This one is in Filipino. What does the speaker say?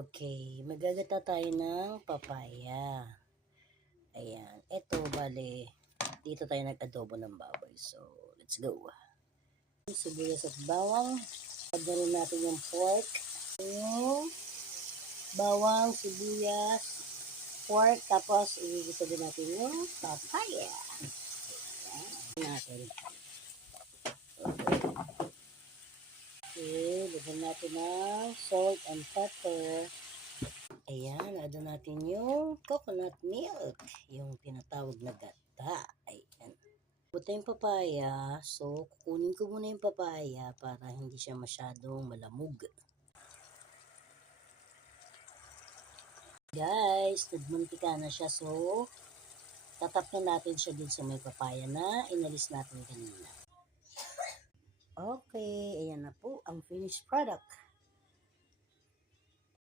Okay, magagata tayo ng papaya. Ayan, eto bale, dito tayo nag-adobo ng baboy. So, let's go. Sibuyas at bawang. Add na rin natin yung pork. Yung bawang, sibuyas, pork, tapos igigisa din natin yung papaya. Ayan, natin. Okay, lagyan natin ng salt and pepper. Ayan, add natin yung coconut milk, yung tinatawag na gata. Ayan. Buta yung papaya, so kukunin ko muna yung papaya para hindi siya masyadong malamog. Guys, nagmantika na siya, so tatap na natin siya din sa may papaya na inalis natin kanina. Okay, ayan na po ang finished product.